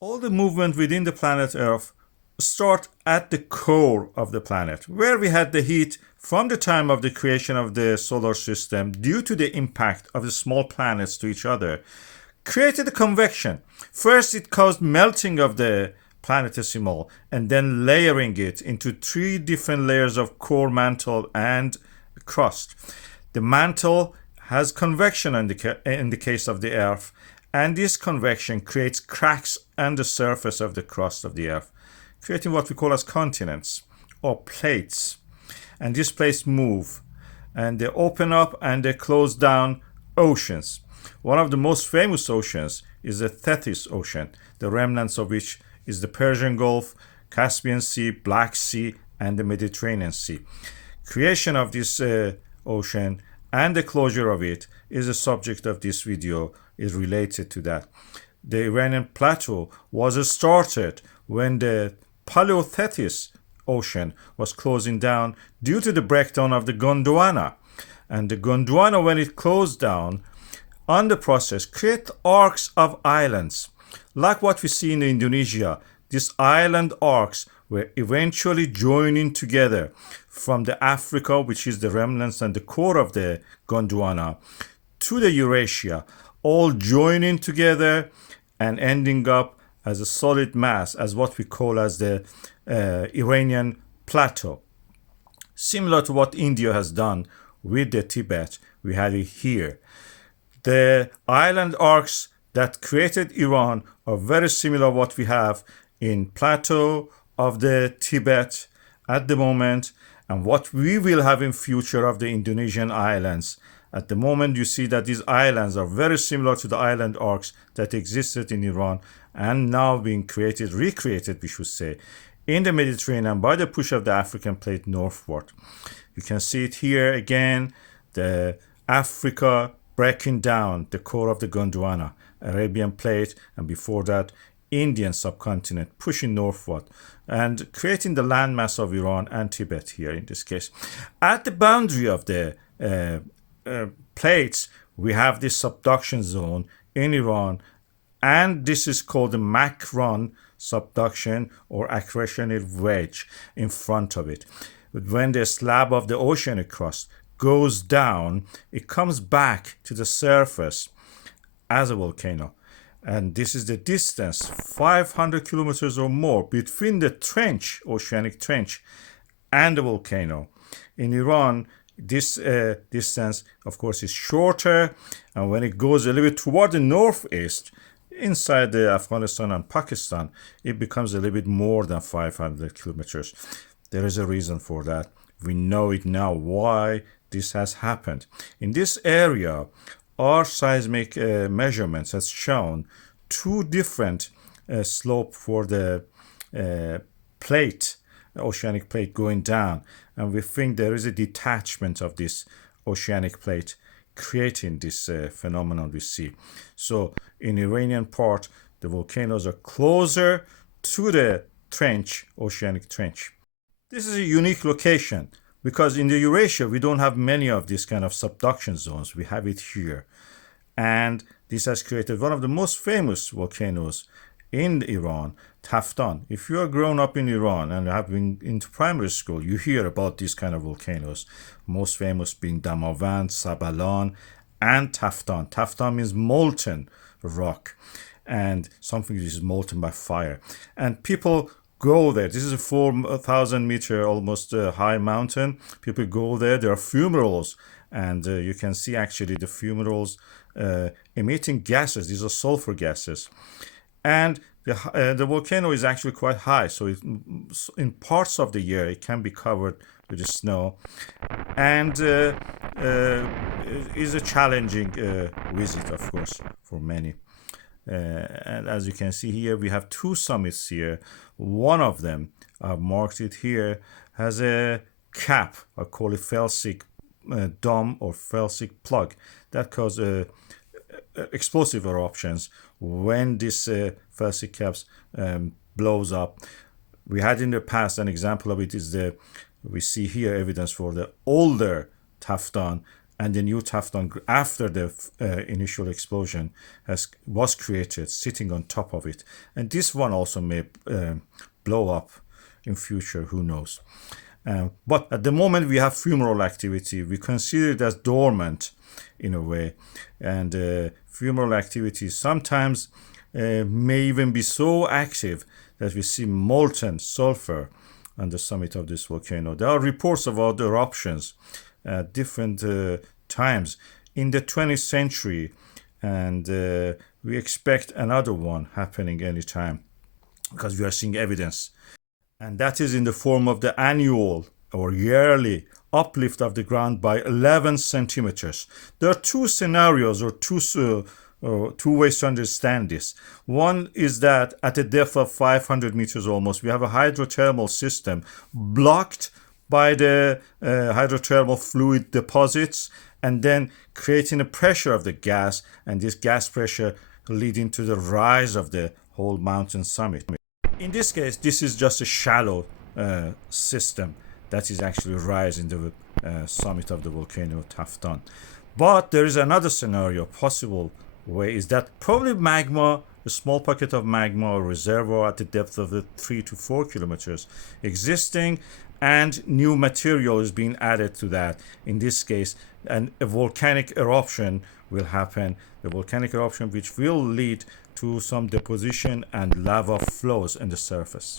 All the movement within the planet Earth start at the core of the planet, where we had the heat from the time of the creation of the solar system due to the impact of the small planets to each other, created a convection. First, it caused melting of the planetesimal and then layering it into three different layers of core, mantle, and crust. The mantle has convection in the case of the Earth, and this convection creates cracks on the surface of the crust of the Earth, creating what we call as continents or plates. And these plates move, and they open up and they close down oceans. One of the most famous oceans is the Tethys Ocean, the remnants of which is the Persian Gulf, Caspian Sea, Black Sea, and the Mediterranean Sea. Creation of this ocean and the closure of it is the subject of this video, is related to that. The Iranian plateau was started when the Paleotethys Ocean was closing down due to the breakdown of the Gondwana. And the Gondwana, when it closed down, on the process, create arcs of islands. Like what we see in Indonesia, these island arcs were eventually joining together from the Africa, which is the remnants and the core of the Gondwana, to the Eurasia, all joining together and ending up as a solid mass, as what we call as the Iranian plateau. Similar to what India has done with the Tibet, we have it here. The island arcs that created Iran are very similar to what we have in plateau of the Tibet at the moment, and what we will have in future of the Indonesian islands. At the moment, you see that these islands are very similar to the island arcs that existed in Iran and now being recreated, we should say, in the Mediterranean by the push of the African plate northward. You can see it here again, the Africa breaking down the core of the Gondwana, Arabian plate, and before that, Indian subcontinent pushing northward and creating the landmass of Iran and Tibet here in this case. At the boundary of the plates, we have this subduction zone in Iran, and this is called the Makran subduction or accretionary wedge in front of it. When the slab of the oceanic crust goes down, it comes back to the surface as a volcano. And this is the distance, 500 kilometers or more, between the trench, oceanic trench, and the volcano. In Iran, this distance, of course, is shorter, and when it goes a little bit toward the northeast, inside the Afghanistan and Pakistan, it becomes a little bit more than 500 kilometers. There is a reason for that. We know it now why this has happened. In this area, our seismic measurements has shown two different slope for the plate, oceanic plate going down, and we think there is a detachment of this oceanic plate creating this phenomenon we see. So in Iranian part, the volcanoes are closer to the trench, oceanic trench. This is a unique location because in the Eurasia, we don't have many of these kind of subduction zones. We have it here. And this has created one of the most famous volcanoes in Iran, Taftan. If you are grown up in Iran and have been into primary school, you hear about these kind of volcanoes. Most famous being Damavand, Sabalan, and Taftan. Taftan means molten rock and something that is molten by fire. And people go there. This is a 4,000 meter almost high mountain. People go there. There are fumaroles, and you can see actually the fumaroles emitting gases. These are sulfur gases. And the volcano is actually quite high, so in parts of the year it can be covered with the snow, and is a challenging visit, of course, for many. And as you can see here, we have two summits here. One of them, I've marked it here, has a cap, I call it felsic dome or felsic plug, that causes explosive eruptions when this felsic caps blows up. We had in the past an example of it is we see here evidence for the older Taftan and the new Taftan after the initial explosion was created, sitting on top of it. And this one also may blow up in future, who knows. But at the moment we have fumarole activity. We consider it as dormant in a way, and fumarole activity sometimes may even be so active that we see molten sulfur on the summit of this volcano. There are reports about eruptions at different times in the 20th century, and we expect another one happening anytime because we are seeing evidence. And that is in the form of the annual or yearly uplift of the ground by 11 centimeters. There are two scenarios or two ways to understand this. One is that at a depth of 500 meters almost, we have a hydrothermal system blocked by the hydrothermal fluid deposits, and then creating a pressure of the gas, and this gas pressure leading to the rise of the whole mountain summit. In this case, this is just a shallow system that is actually rising the summit of the volcano Taftan. But there is another scenario, possible way, is that probably magma, a small pocket of magma or reservoir at the depth of 3 to 4 kilometers existing, and new material is being added to that. In this case, and a volcanic eruption will happen, the volcanic eruption which will lead to some deposition and lava flows in the surface.